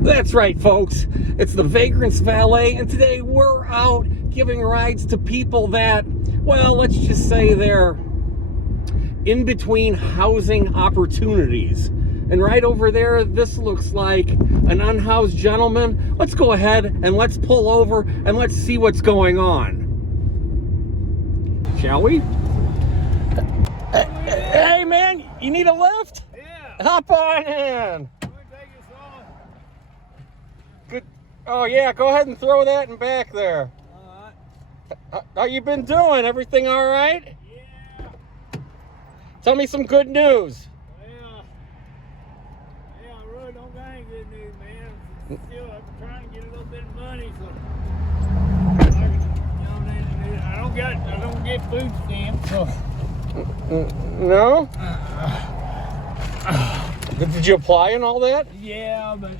That's right, folks. It's the Vagrants Valet, and today we're out giving rides to people that, well, let's just say they're in between housing opportunities. And right over there, this looks like an unhoused gentleman. Let's go ahead and let's pull over and let's see what's going on. Shall we? Hey, man, you need a lift? Yeah. Hop on in. Good. Oh, yeah, go ahead and throw that in back there. All right. How you been doing? Everything all right? Yeah. Tell me some good news. Yeah, I really don't got any good news, man. Still, I'm trying to get a little bit of money, so I don't get food stamps, so. No? Did you apply and all that? Yeah, but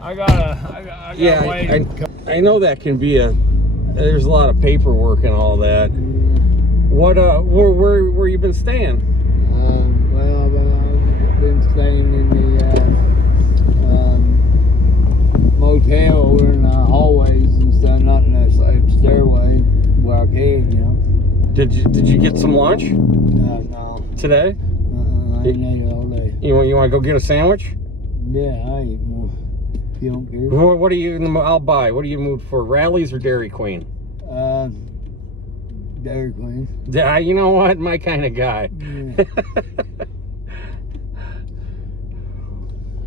I gotta wait. I know that can be there's a lot of paperwork and all that. What where you been staying? Well, I've been staying in the motel over in the hallways and stuff, not in the stairway where I can, you know. Did you get some lunch? No. Today? I ain't ate all day. You want to go get a sandwich? Yeah, I ate more. If you don't care. What are you in the? I'll buy. What do you move for? Rallies or Dairy Queen? Dairy Queen. You know what? My kind of guy. Yeah.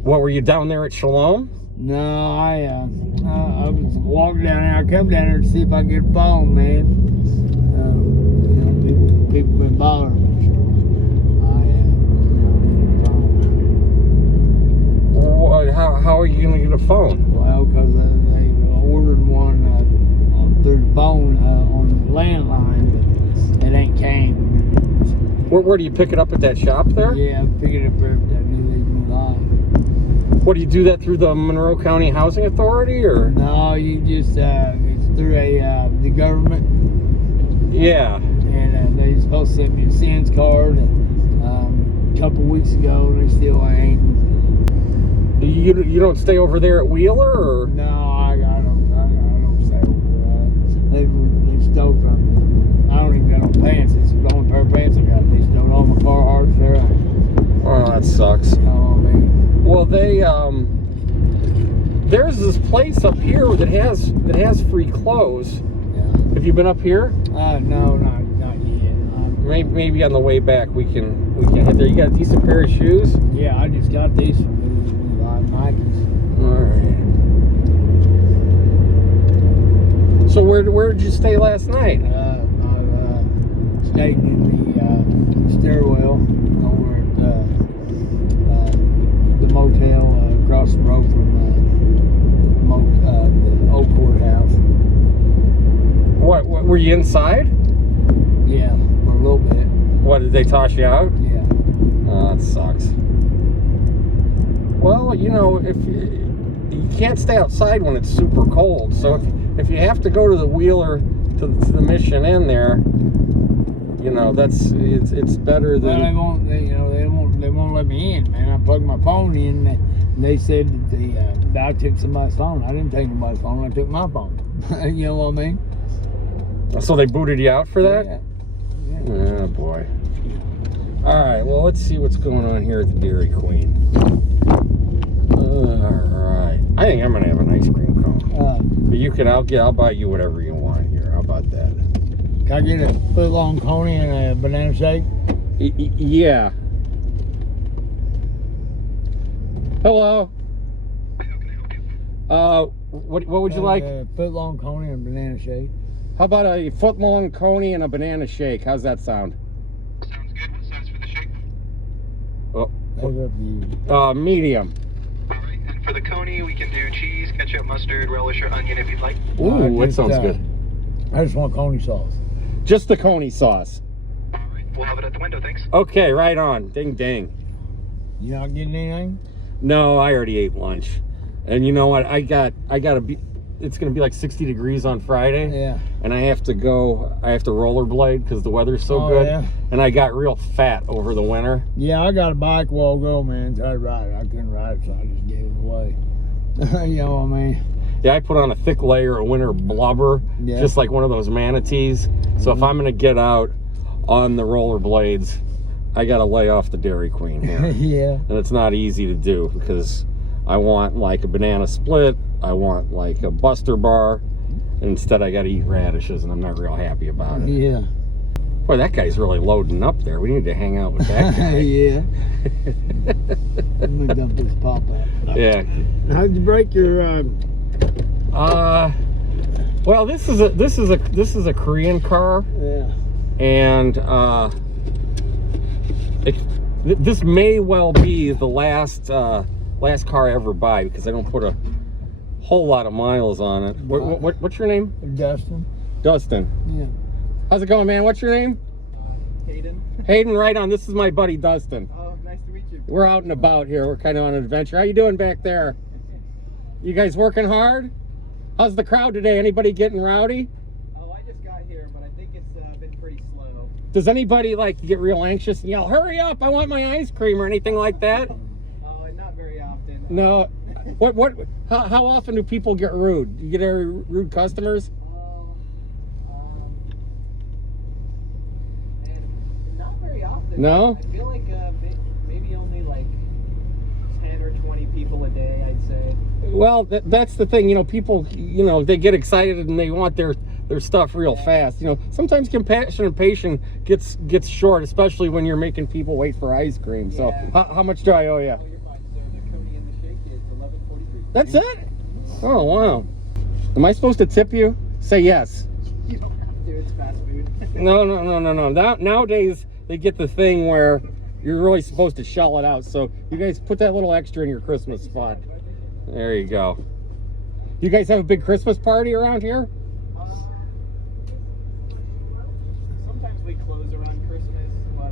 What, were you down there at Shalom? No, I was walking down there. I come down there to see if I can get a phone, man. People been bothering me. How are you gonna get a phone? Well, because they ordered one through the phone on the landline, but it ain't came. Where do you pick it up at that shop there? Yeah, I picked it up there at that New Leaf line. What, do you do that through the Monroe County Housing Authority or? No, you just it's through the government. Yeah. And they supposed to send me a SINS card a couple weeks ago. They still ain't. You don't stay over there at Wheeler, or? No, I don't stay over there. They stole from me. I don't even got no pants. It's the only pair of pants I got. They stole all my Carhartts there. Oh, that sucks. Oh, man. Well, there's this place up here that has free clothes. Yeah. Have you been up here? No, not yet. Maybe on the way back we can hit there. You got a decent pair of shoes? Yeah, I just got these from Nikes. All right. So where did you stay last night? I stayed in the stairwell over at the motel across the road from the old courthouse. What were you inside? Yeah, for a little bit. What, did they toss you out? Yeah. Oh, that sucks. Well, you know, if you can't stay outside when it's super cold, so if you have to go to the Wheeler to the Mission Inn there, you know, it's better than. Well, they won't let me in, man. I plugged my phone in, and they said that I took somebody's phone. I didn't take nobody's phone. I took my phone. You know what I mean? So they booted you out for that? Yeah. Oh boy. All right. Well, let's see what's going on here at the Dairy Queen. Alright. I think I'm gonna have an ice cream cone. But I'll buy you whatever you want here. How about that? Can I get a foot-long coney and a banana shake? Yeah. Hello. What would you like? A foot-long coney and a banana shake. How about a foot-long coney and a banana shake? How's that sound? Sounds good. What size for the shake? Oh. That's up to you. Medium. Alright, and for the coney, we can do cheese, ketchup, mustard, relish, or onion if you'd like. Ooh, that sounds good. I just want coney sauce. Just the coney sauce. Alright, we'll have it at the window, thanks. Okay, right on. Ding, ding. You not getting anything? No, I already ate lunch. And you know what? It's going to be like 60 degrees on Friday. Yeah. And I have to rollerblade because the weather's so good. Yeah. And I got real fat over the winter. Yeah, I got a bike a while ago, man. Tried to ride it. I couldn't ride it, so I just gave it away. You know what I mean? Yeah, I put on a thick layer of winter blubber, Yeah. just like one of those manatees. So if I'm gonna get out on the rollerblades, I gotta lay off the Dairy Queen here. Yeah. And it's not easy to do because I want like a banana split, I want like a Buster bar, and instead I gotta eat radishes, and I'm not real happy about it. Yeah. Boy, that guy's really loading up there. We need to hang out with that guy. Yeah. I'm gonna dump this pop out. Yeah. How'd you break your? Well, this is a Korean car, Yeah. and this may well be the last car I ever buy because I don't put a whole lot of miles on it. What's your name? Dustin. Dustin. Yeah. How's it going, man? What's your name? Hayden. Hayden. Right on. This is my buddy Dustin. Oh, nice to meet you. We're out and about here. We're kind of on an adventure. How you doing back there? You guys working hard? How's the crowd today? Anybody getting rowdy? Oh, I just got here, but I think it's been pretty slow. Does anybody like get real anxious and yell, "Hurry up! I want my ice cream" or anything like that? Oh, not very often. No. How often do people get rude? Do you get any rude customers? Not very often. No? I feel like maybe only like 10 or 20 people a day, I'd say. Well, that's the thing. You know, people, you know, they get excited and they want their stuff real fast. You know, sometimes compassion and patience gets short, especially when you're making people wait for ice cream. So, Yeah. how much do I owe you? Oh, you're fine. So the Coney and the Shake is $11.43. That's it? Oh, wow. Am I supposed to tip you? Say yes. You don't have to. It's fast food. No. Nowadays, they get the thing where you're really supposed to shell it out. So you guys put that little extra in your Christmas spot. There you go. You guys have a big Christmas party around here? Sometimes we close around Christmas, but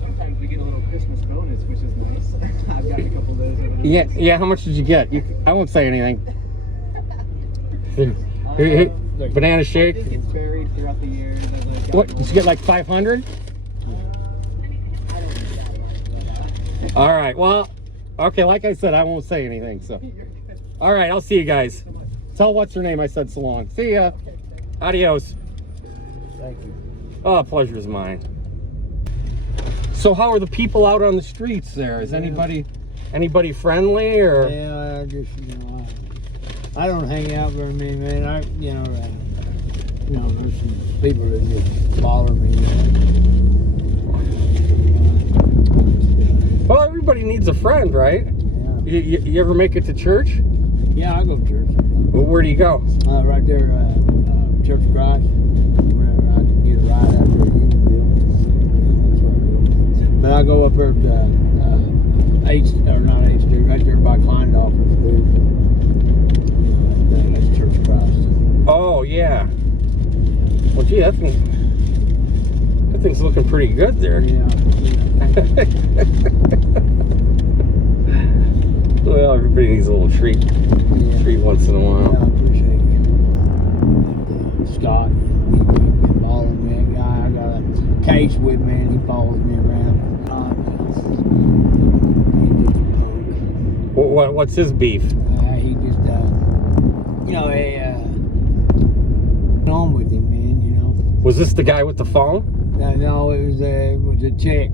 sometimes we get a little Christmas bonus, which is nice. I've gotten a couple of those over the years. Yeah. How much did you get? I won't say anything. Banana I shake. think it's varied throughout the years. As I've gotten What, did you get like 500? I don't think that much, but, All right. Well, okay. Like I said, I won't say anything. So, you're good. all right. I'll see you guys. Tell what's her name. I said so long. See ya. Adios. Thank you. Oh, pleasure's mine. So, how are the people out on the streets there? Is anybody friendly or? Yeah, I just I don't hang out very many, man. There's some people that just bother me. Well, everybody needs a friend, right? Yeah. You ever make it to church? Yeah, I go to church. Well, where do you go? Right there, Church of Christ. Where I can get a ride out there in Unionville. Yeah, but I go up there to not 8th Street, right there by Kleindorf. That's Church of Christ. Oh yeah. Well, gee, that thing's looking pretty good there. Yeah. Well, everybody needs a little treat once in a Yeah, I while. appreciate it. Scott, he's been following me. That guy, I got a case with me, and he follows me around. He's just a punk. What's his beef? He just, on with him, man. Was this the guy with the phone? No, it was a chick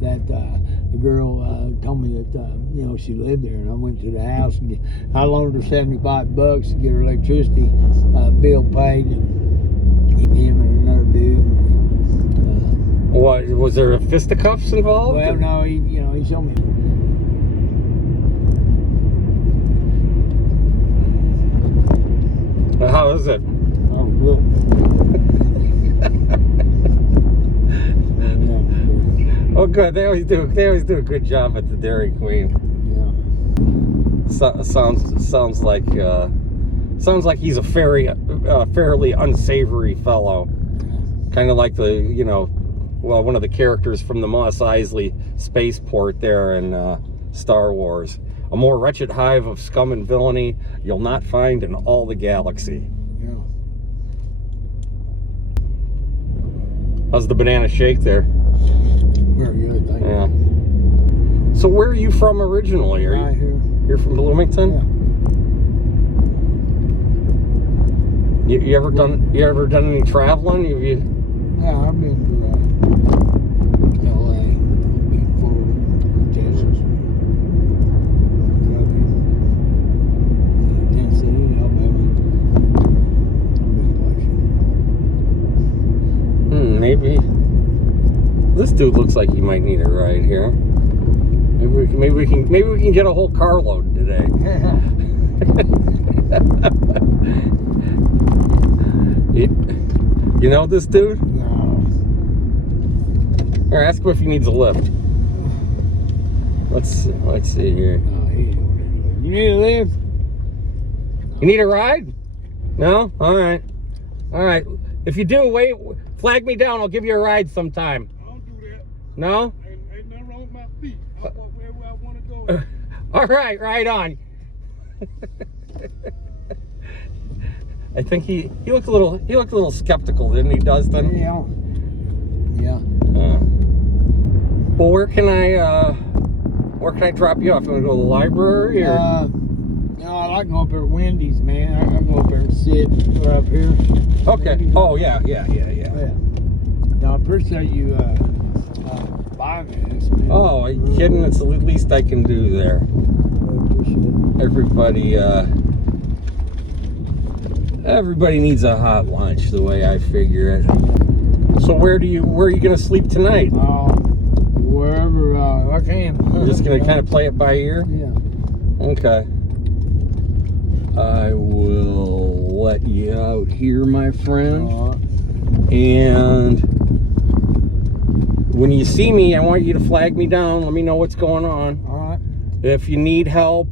that the girl told me that she lived there, and I went to the house and I loaned her $75 to get her electricity bill paid, and him and another dude. What was there? Fisticuffs involved? Well, no, he showed me. How is it? Oh, good. Oh, good. They always do a good job at the Dairy Queen. Yeah. Sounds like he's a fairly unsavory fellow. Kind of like one of the characters from the Mos Eisley spaceport there in Star Wars. A more wretched hive of scum and villainy you'll not find in all the galaxy. Yeah. How's the banana shake there? Very good, thank you. Yeah. So where are you from originally? Are Right you? here. You're from Bloomington? Yeah. You ever done any traveling? Have you? Yeah, I've been to LA, I've been to Florida, Texas, Kentucky, Tennessee, Alabama. I've been places. Maybe. This dude looks like he might need a ride here. Maybe we can get a whole carload today. You know this dude? No. Or ask him if he needs a lift. Let's see here. No, he ain't gonna need a lift. You need a lift? You need a ride? No? All right. If you do, wait, flag me down. I'll give you a ride sometime. I don't do that. No? Ain't nothing wrong with my feet. I walk wherever I want to go. All right, right on. I think he looked a little skeptical, didn't he, Dustin? Yeah. Yeah. Well, where can I drop you off? You want to go to the library or? No, I like going up there at Wendy's, man. I go up there and sit right up here. Okay. Wendy's. Oh yeah. No, I appreciate you buying me this, man. Oh, are you kidding? It's the least I can do there. I appreciate Everybody needs a hot lunch, the way I figure it. So where are you gonna sleep tonight? it. Wherever I can. You're just gonna kind of play it by ear? Yeah. Okay. I will let you out here, my friend. And when you see me, I want you to flag me down. Let me know what's going on. All right. If you need help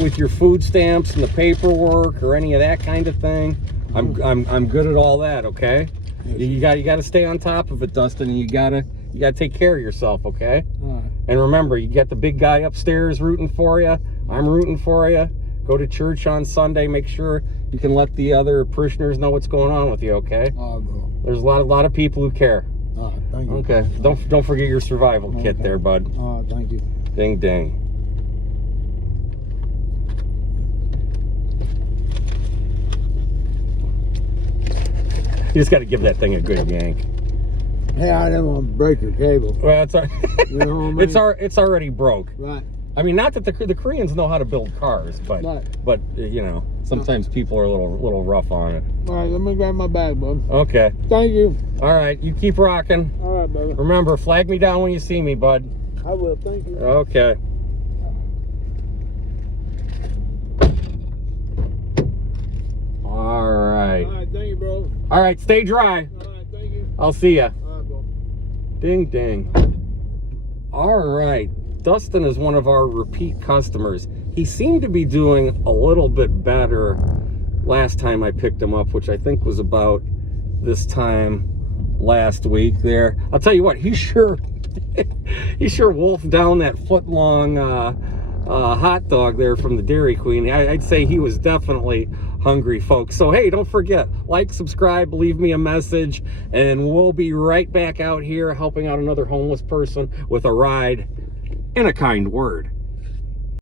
with your food stamps and the paperwork or any of that kind of thing, I'm good at all that. Okay. Yes, You got to stay on top of it, Dustin. And you gotta take care of yourself. Okay. All right. And remember, you got the big guy upstairs rooting for you. I'm rooting for you. Go to church on Sunday. Make sure you can let the other parishioners know what's going on with you. Okay. All right, bro. There's a lot of people who care. All right. Thank you. Okay. Don't forget your survival kit Okay. there, bud. All right. Thank you. Ding ding. You just got to give that thing a good yank. Hey, I didn't want to break your cable. Well, it's You know what I mean? it's already broke. Right. I mean, not that the Koreans know how to build cars, but Right. you know, sometimes people are a little rough on it. All right. Let me grab my bag, bud. Okay. Thank you. All right. You keep rocking. All right, brother. Remember, flag me down when you see me, bud. I will. Thank you. Okay. All right. All right. Thank you, bro. All right. Stay dry. All right. Thank you. I'll see ya. All right, bro. Ding ding. All right. Dustin is one of our repeat customers. He seemed to be doing a little bit better last time I picked him up, which I think was about this time last week there. I'll tell you what, he sure wolfed down that foot-long hot dog there from the Dairy Queen. I'd say he was definitely hungry, folks. So hey, don't forget, like, subscribe, leave me a message, and we'll be right back out here helping out another homeless person with a ride and a kind word.